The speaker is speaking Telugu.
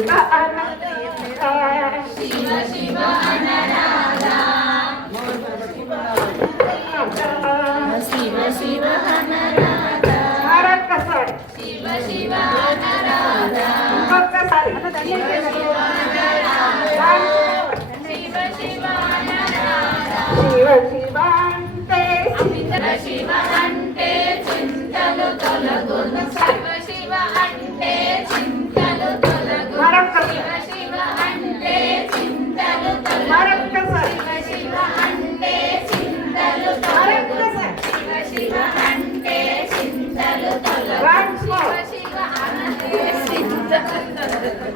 శివ శివ శివ అనరాధా శివ శివ అనరాధా మరొక్కసారి శివ శివ అనరాధా ఇంకొకసారి శివ శివ అనరాధా శివ శివ అనరాధా శివ శివ అంటే శివ అంటే చింతలు తొలగును శివ శివ అంటే చింతలు తొలగును శివ శివ అంటే చింతలు తొలగును శివ శివ అంటే చింతలు తొలగును శివ శివ అంటే చింతలు తొలగును శివ శివ అంటే చింతలు తొలగును